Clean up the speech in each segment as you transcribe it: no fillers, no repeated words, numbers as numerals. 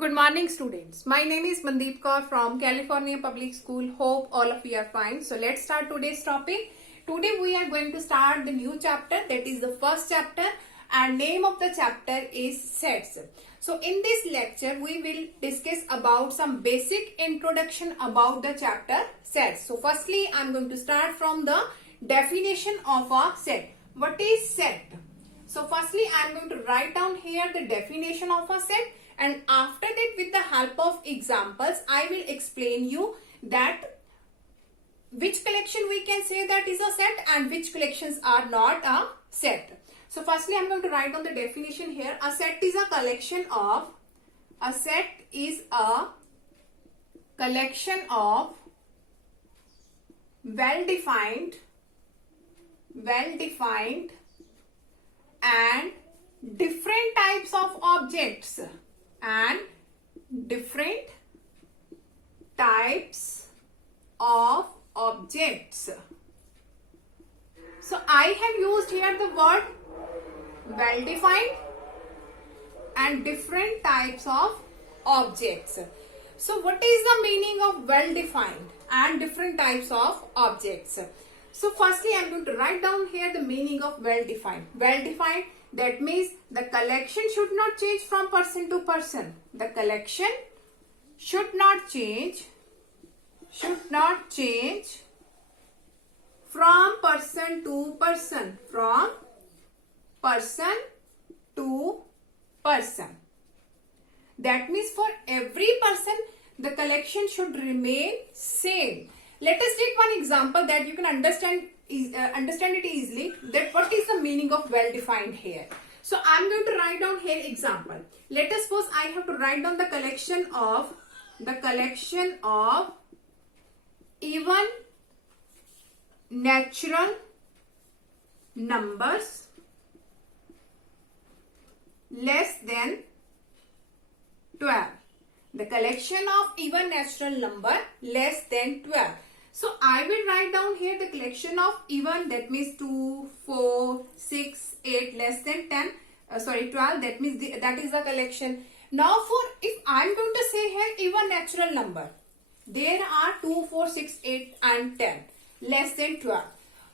Good morning, students. My name is Mandeep Kaur from California Public School. Hope all of you are fine. So let's start today's topic. Today we are going to start the new chapter, that is the first chapter, and name of the chapter is sets. So in this lecture we will discuss about some basic introduction about the chapter sets. So firstly I am going to start from the definition of a set. What is set? So firstly I am going to write down here the definition of a set, and after that with the help of examples I will explain you that which collection we can say that is a set and which collections are not a set. So firstly I am going to write down the definition here. A set is a collection of well-defined and different types of objects So I have used here the word well-defined and different types of objects. So what is the meaning of well-defined and different types of objects? So firstly I am going to write down here the meaning of well-defined. Well-defined, that means the collection should not change from person to person. The collection should not change from person to person. That means for every person the collection should remain same. Let us take one example that you can understand it easily, that what is the meaning of well-defined here. So I am going to write down here example. Let us suppose I have to write down the collection of even natural numbers less than 12. The collection of even natural number less than 12. So I will write down here the collection of even, that means 2, 4, 6, 8 less than 10. 12, that means that is the collection. Now if I am going to say here even natural number, there are 2, 4, 6, 8 and 10 less than 12.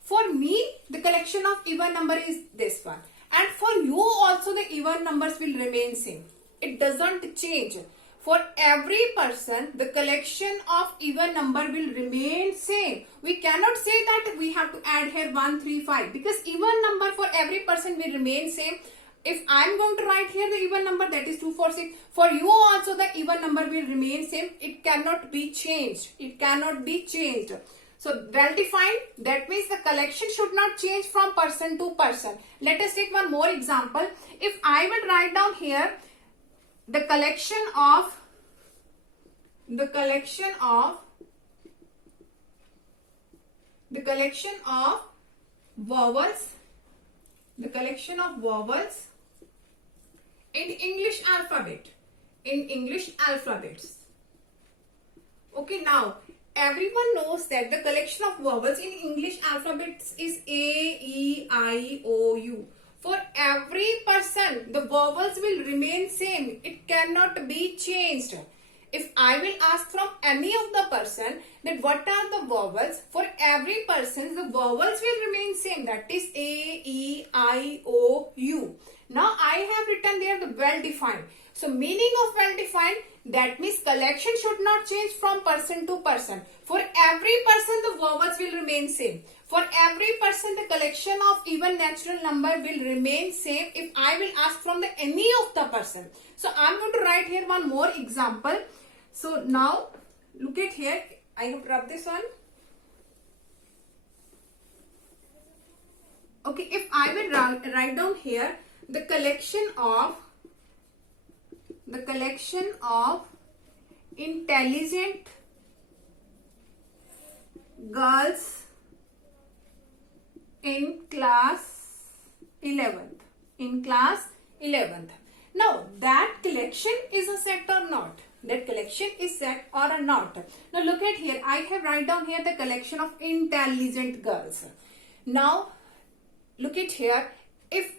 For me the collection of even number is this one, and for you also the even numbers will remain same. It doesn't change. For every person, the collection of even number will remain same. We cannot say that we have to add here 1, 3, 5 because even number for every person will remain same. If I am going to write here the even number, that is 2, 4, 6, for you also the even number will remain same. It cannot be changed. So well-defined, that means the collection should not change from person to person. Let us take one more example. If I will write down here the collection of vowels in English alphabets. Okay, now everyone knows that the collection of vowels in English alphabets is A, E, I, O, U. For every person, the vowels will remain same. It cannot be changed. If I will ask from any of the person that what are the vowels, for every person, the vowels will remain same. That is A, E, I, O, U. Now I have written there the well-defined. So meaning of well-defined, that means collection should not change from person to person. For every person, the vowels will remain same. For every person, the collection of even natural number will remain same if I will ask from any of the person. So I am going to write here one more example. So now look at here. I have rubbed this one. Okay, if I will write down here the collection of intelligent girls in class 11th. Now that collection is a set or not? That collection is set or not? Now look at here. I have write down here the collection of intelligent girls. Now look at here. If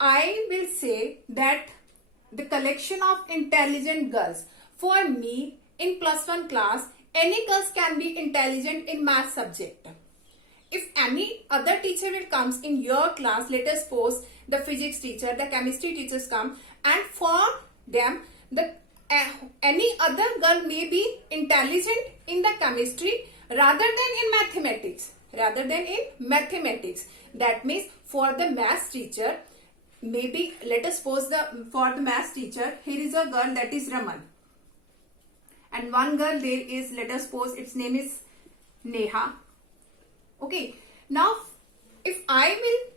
I will say that the collection of intelligent girls. For me, in +1 class, any girls can be intelligent in math subject. If any other teacher will comes in your class, let us suppose the physics teacher, the chemistry teachers come, and for them, any other girl may be intelligent in the chemistry rather than in mathematics. That means for the maths teacher, maybe let us suppose for the maths teacher, here is a girl that is Raman. And one girl there is, let us suppose its name is Neha. Okay, now if I will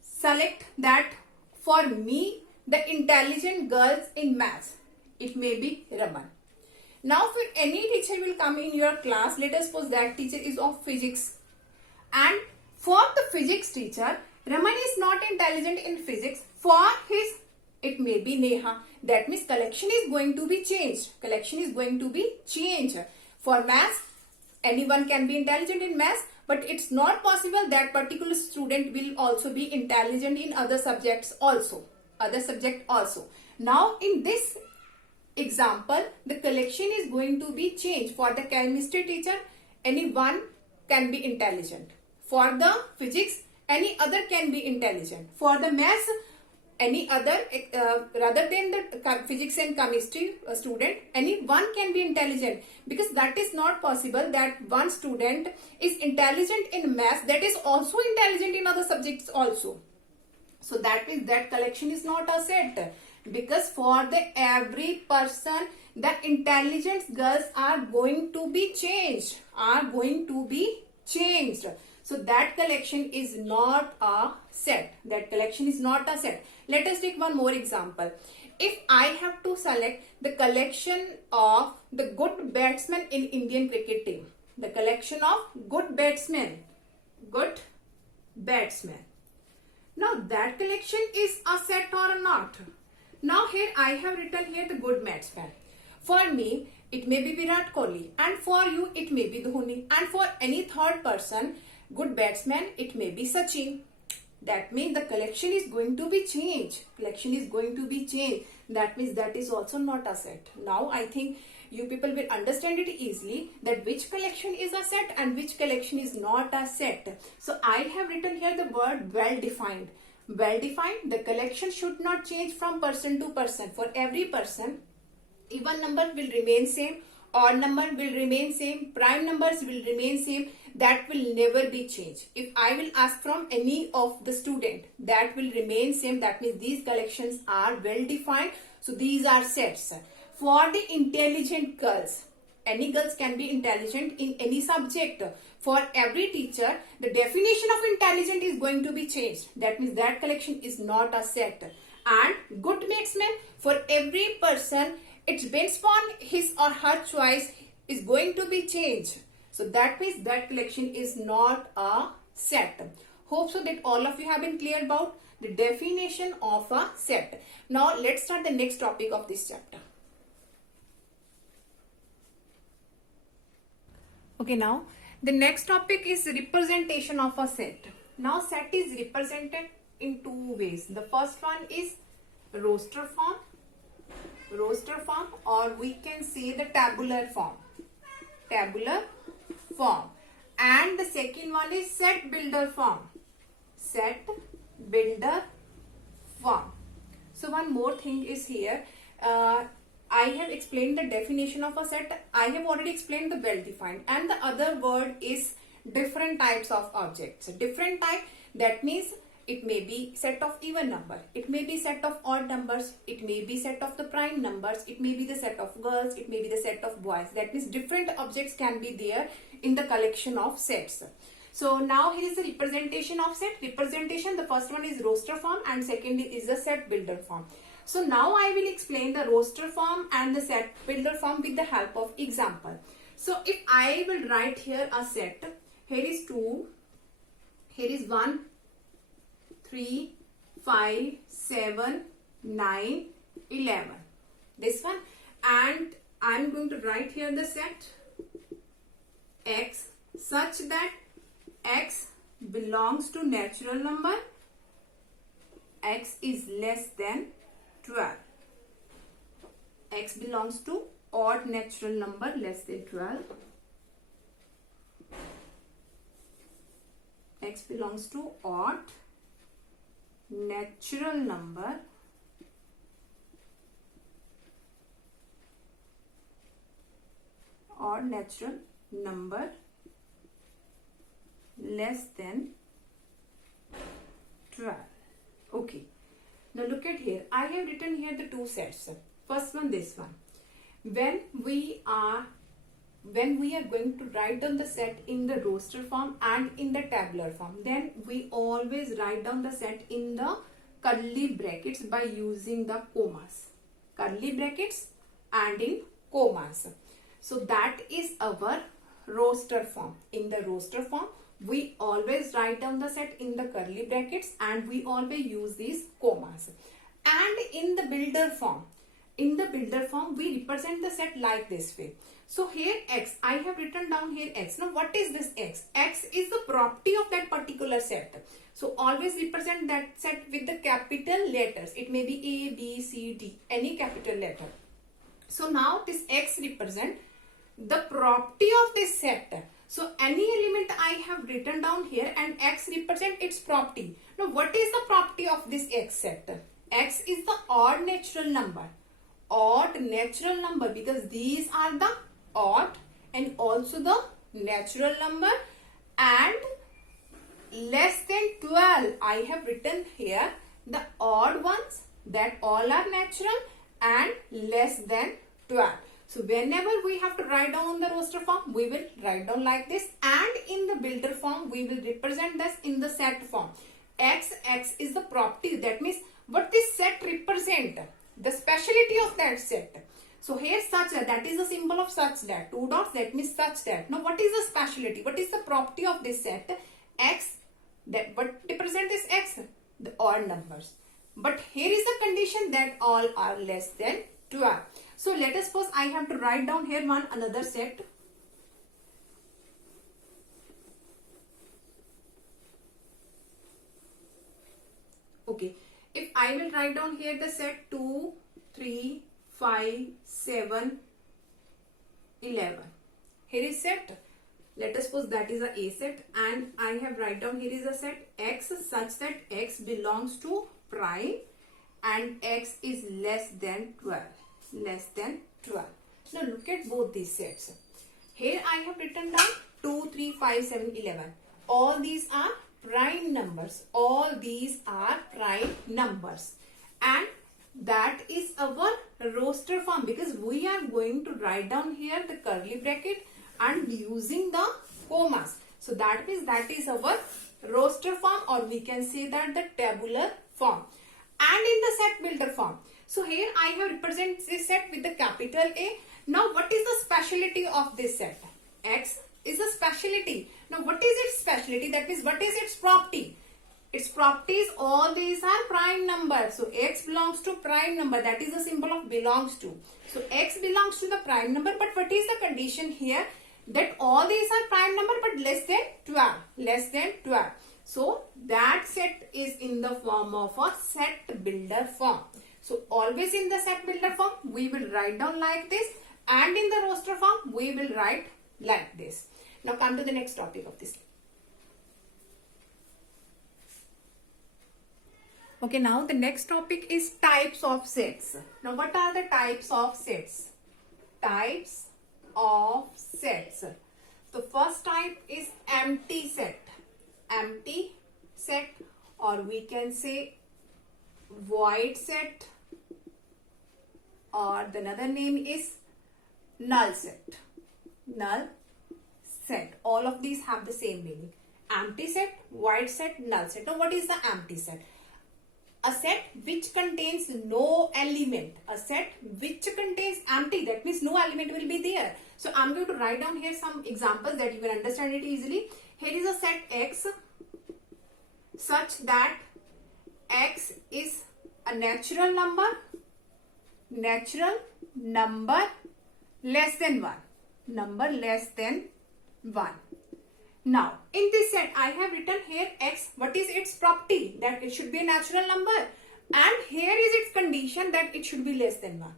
select that for me, the intelligent girls in maths, it may be Raman. Now if any teacher will come in your class, let us suppose that teacher is of physics. And for the physics teacher, Raman is not intelligent in physics. For his, it may be Neha. That means collection is going to be changed. For maths, anyone can be intelligent in maths, but it's not possible that particular student will also be intelligent in other subjects also. Now in this example, the collection is going to be changed. For the chemistry teacher, anyone can be intelligent. For the physics, any other can be intelligent. For the maths, any other rather than the physics and chemistry student, any one can be intelligent, because that is not possible that one student is intelligent in maths that is also intelligent in other subjects also. So that means that collection is not a set, because for the every person the intelligence girls are going to be changed. So that collection is not a set. Let us take one more example. If I have to select the collection of the good batsmen in Indian cricket team, the collection of good batsmen. Now that collection is a set or not? Now here I have written here the good batsman. For me, it may be Virat Kohli, and for you it may be Dhoni, and for any third person, good batsman, it may be Sachin. That means the collection is going to be changed. That means that is also not a set. Now I think you people will understand it easily that which collection is a set and which collection is not a set. So I have written here the word well defined. The collection should not change from person to person. For every person, even number will remain same, odd number will remain same, prime numbers will remain same. That will never be changed. If I will ask from any of the student, that will remain same. That means these collections are well defined. So these are sets. For the intelligent girls, any girls can be intelligent in any subject. For every teacher, the definition of intelligent is going to be changed. That means that collection is not a set. And good batsman, for every person, it's based upon his or her choice is going to be changed. So that means that collection is not a set. Hope so that all of you have been clear about the definition of a set. Now let's start the next topic of this chapter. Okay, now the next topic is representation of a set. Now set is represented in two ways. The first one is roster form, or we can say the tabular form. And the second one is set builder form. So one more thing is here. I have explained the definition of a set. I have already explained the well defined, and the other word is different types of objects. Different type, that means it may be set of even number, it may be set of odd numbers, it may be set of the prime numbers, it may be the set of girls, it may be the set of boys. That means different objects can be there in the collection of sets. So now here is the representation of set. Representation, the first one is roster form and second is the set builder form. So now I will explain the roster form and the set builder form with the help of example. So if I will write here a set, here is 2, here is 1, 3, 5, 7, 9, 11. This one, and I am going to write here the set x such that x belongs to natural number, x is less than 12. x belongs to odd natural number less than 12. X belongs to odd natural number less than 12. Okay. Now look at here. I have written here the two sets. First one, this one. When we are going to write down the set in the roster form and in the tabular form, then we always write down the set in the curly brackets by using the commas. Curly brackets and in commas. So that is our roster form. In the roster form, we always write down the set in the curly brackets and we always use these commas. And in the builder form, we represent the set like this way. So here x, I have written down here x. Now what is this x? X is the property of that particular set. So always represent that set with the capital letters. It may be A, B, C, D, any capital letter. So now this x represent the property of this set. So any element I have written down here and x represent its property. Now what is the property of this x set? X is the odd natural number. Odd natural number, because these are the odd and also the natural number, and less than 12 I have written here the odd ones that all are natural and less than 12. So whenever we have to write down the roster form, we will write down like this, and in the builder form we will represent this in the set form. X is the property, that means what this set represent, the speciality of that set. So here such that is the symbol of such that, two dots, that means such that. Now what is the speciality, what is the property of this set? X, that what represent this x? The odd numbers. But here is the condition that all are less than 12. So let us suppose I have to write down here another set. Okay, if I will write down here the set 2, 3, 5, 7, 11. Here is set. Let us suppose that is a set, and I have write down here is a set x such that x belongs to prime and x is less than 12. Less than 12. Now look at both these sets. Here I have written down 2, 3, 5, 7, 11. All these are prime numbers. All these are prime numbers. And that is our roster form, because we are going to write down here the curly bracket and using the commas. So that means that is our roster form, or we can say that the tabular form. And in the set builder form, so here I have represented this set with the capital A. Now what is the speciality of this set? X is a speciality. Now what is its speciality? That means what is its property? Its properties, all these are prime numbers. So x belongs to prime number. That is the symbol of belongs to. So x belongs to the prime number. But what is the condition here? That all these are prime number but less than 12. Less than 12. So that set is in the form of a set builder form. So always in the set builder form we will write down like this, and in the roster form we will write like this. Now come to the next topic of this. Okay, now the next topic is types of sets. Now what are the types of sets? Types of sets. The first type is empty set. Empty set, or we can say void set, or the another name is null set. Null set. All of these have the same meaning. Empty set, void set, null set. Now what is the empty set? A set which contains no element. A set which contains empty. That means no element will be there. So I'm going to write down here some examples that you will understand it easily. Here is a set X such that X is a natural number less than 1. Number less than 1. Now, in this set, I have written here X. What is its property? That it should be a natural number. And here is its condition that it should be less than 1.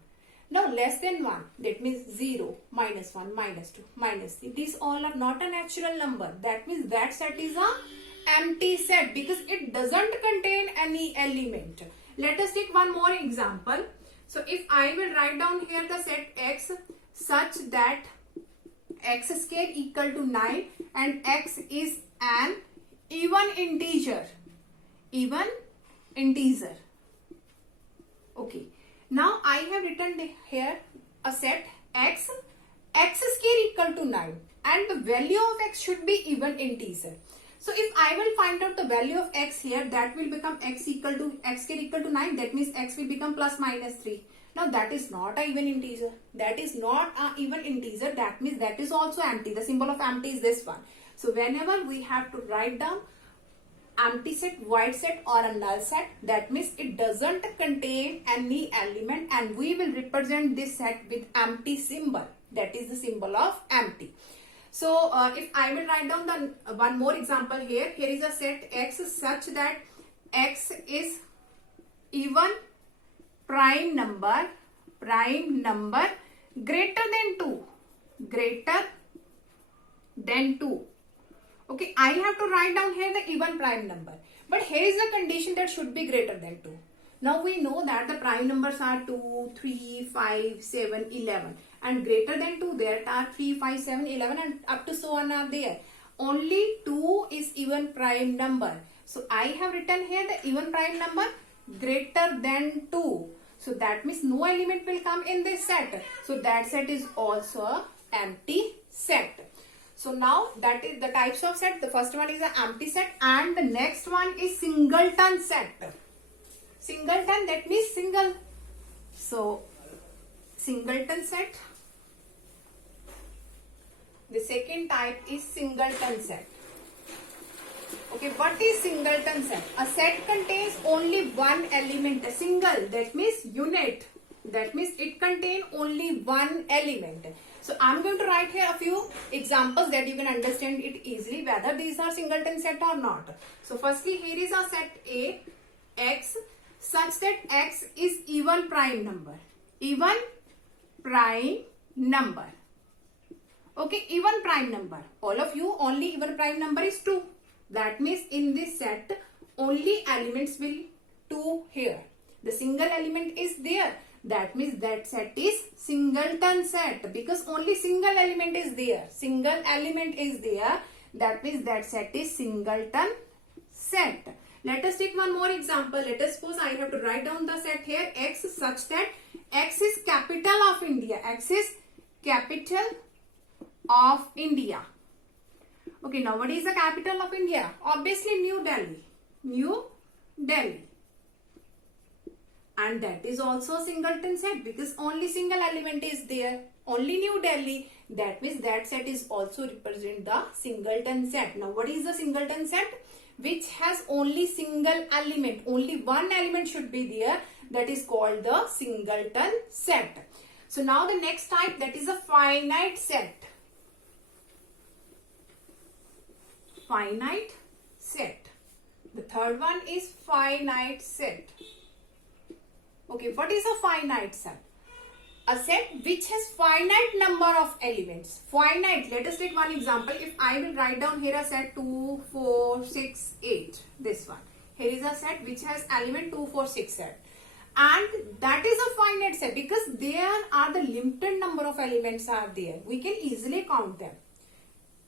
Now less than 1, that means 0, minus 1, minus 2, minus 3. These all are not a natural number. That means that set is a empty set because it doesn't contain any element. Let us take one more example. So if I will write down here the set x such that x square equal to 9 and x is an even integer. Okay. Now I have written here a set x square equal to 9 and the value of x should be even integer. So if I will find out the value of x here, that will become x square equal to 9. That means x will become plus minus 3. Now that is not an even integer. That is not an even integer. That means that is also empty. The symbol of empty is this one. So whenever we have to write down empty set, void set or a null set, that means it doesn't contain any element and we will represent this set with empty symbol. That is the symbol of empty. So if I will write down the one more example here. Here is a set x such that x is even prime number greater than 2. Okay, I have to write down here the even prime number. But here is the condition that should be greater than 2. Now we know that the prime numbers are 2, 3, 5, 7, 11. And greater than 2 there are 3, 5, 7, 11 and up to so on are there. Only 2 is even prime number. So I have written here the even prime number greater than 2. So that means no element will come in this set. So that set is also an empty set. So now that is the types of set. The first one is an empty set and the next one is singleton set. Singleton, that means single. So singleton set. The second type is singleton set. Okay, what is singleton set? A set contains only one element, a single, that means unit. That means it contains only one element. So I'm going to write here a few examples that you can understand it easily whether these are singleton set or not. So firstly, here is a set A, x such that x is even prime number. Even prime number. Okay, even prime number. All of you, only even prime number is 2. That means in this set, only elements will 2 here. The single element is there. That means that set is singleton set because only single element is there. Single element is there. That means that set is singleton set. Let us take one more example. Let us suppose I have to write down the set here x such that x is capital of India. X is capital of India. Okay, now what is the capital of India? Obviously New Delhi. New Delhi. And that is also a singleton set because only single element is there. Only New Delhi. That means that set is also represent the singleton set. Now what is the singleton set? Which has only single element. Only one element should be there. That is called the singleton set. So now the next type, that is a finite set. Finite set. The third one is finite set. Okay, what is a finite set? A set which has finite number of elements. Finite. Let us take one example. If I will write down here a set 2, 4, 6, 8. This one. Here is a set which has element 2, 4, 6, 7. And that is a finite set because there are the limited number of elements are there. We can easily count them.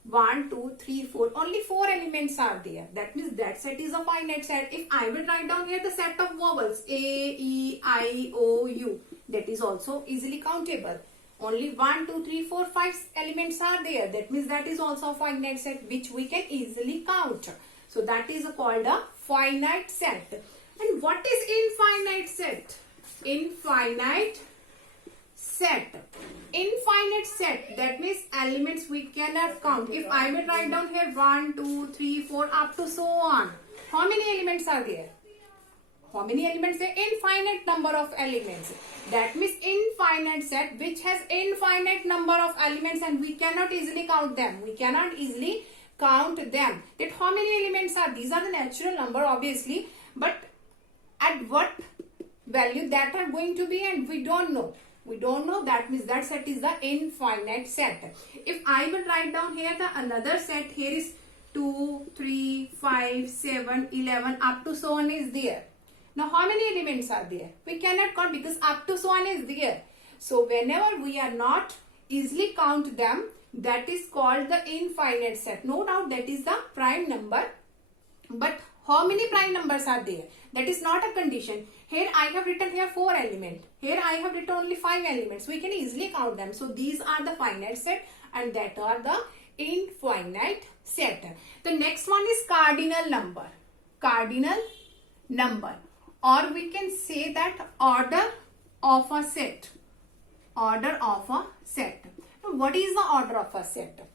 1, 2, 3, 4. Only 4 elements are there. That means that set is a finite set. If I will write down here the set of vowels A, E, I, O, U. That is also easily countable. Only 1, 2, 3, 4, 5 elements are there. That means that is also a finite set which we can easily count. So that is called a finite set. And what is infinite set? Infinite set. Infinite set. That means elements we cannot count. If I will write down here 1, 2, 3, 4 up to so on. How many elements are there? How many elements? There infinite number of elements. That means infinite set which has infinite number of elements and we cannot easily count them. We cannot easily count them. That how many elements are? These are the natural number obviously. But at what value that are going to be and we don't know. We don't know, that means that set is the infinite set. If I will write down here the another set, here is 2, 3, 5, 7, 11 up to so on is there. Now how many elements are there? We cannot count because up to so on is there. So whenever we are not easily count them, that is called the infinite set. No doubt that is the prime number. But how many prime numbers are there? That is not a condition. Here I have written here 4 elements. Here I have written only 5 elements. We can easily count them. So these are the finite set and that are the infinite set. The next one is cardinal number. Cardinal number. Or we can say that order of a set. Order of a set. Now what is the order of a set?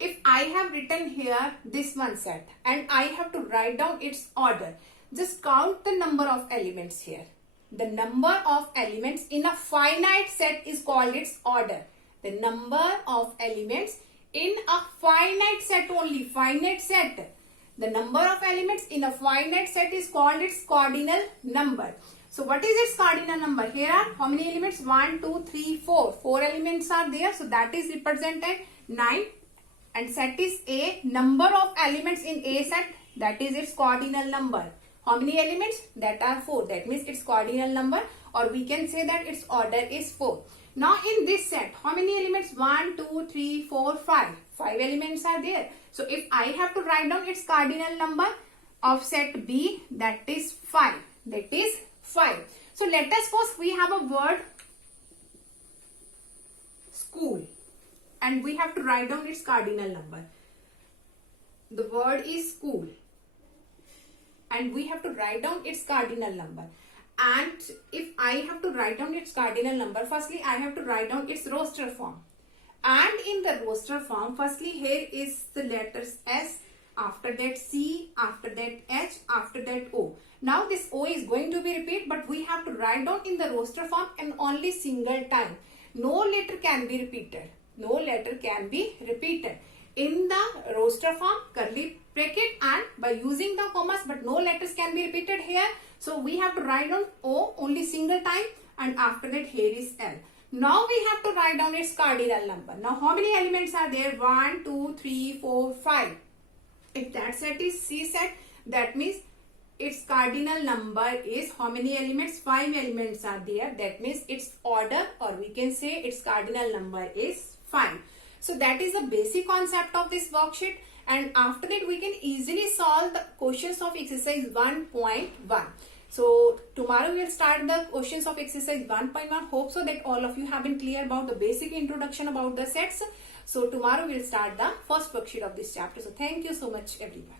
If I have written here this one set and I have to write down its order, just count the number of elements here. The number of elements in a finite set is called its order. The number of elements in a finite set only, finite set. The number of elements in a finite set is called its cardinal number. So what is its cardinal number? Here are how many elements? 1, 2, 3, 4. 4 elements are there. So that is represented 9. And set is A. Number of elements in A set, that is its cardinal number. How many elements? That are 4. That means its cardinal number, or we can say that its order is 4. Now in this set, how many elements? 1, 2, 3, 4, 5. 5 elements are there. So if I have to write down its cardinal number of set B, that is 5. That is 5. So let us suppose we have a word school and we have to write down its cardinal number. The word is school and we have to write down its cardinal number. And if I have to write down its cardinal number, firstly I have to write down its roster form. And in the roster form, firstly here is the letters S, after that C, after that H, after that O. Now this O is going to be repeated, but we have to write down in the roster form and only single time. No letter can be repeated. No letter can be repeated. In the roster form, curly bracket and by using the commas, but no letters can be repeated here. So we have to write down O only single time and after that here is L. Now we have to write down its cardinal number. Now how many elements are there? 1, 2, 3, 4, 5. If that set is C set, that means its cardinal number is how many elements? 5 elements are there. That means its order, or we can say its cardinal number is 5. So that is the basic concept of this worksheet, and after that we can easily solve the questions of exercise 1.1. So tomorrow we will start the questions of exercise 1.1. Hope so that all of you have been clear about the basic introduction about the sets. So tomorrow we will start the first worksheet of this chapter. So thank you so much everyone.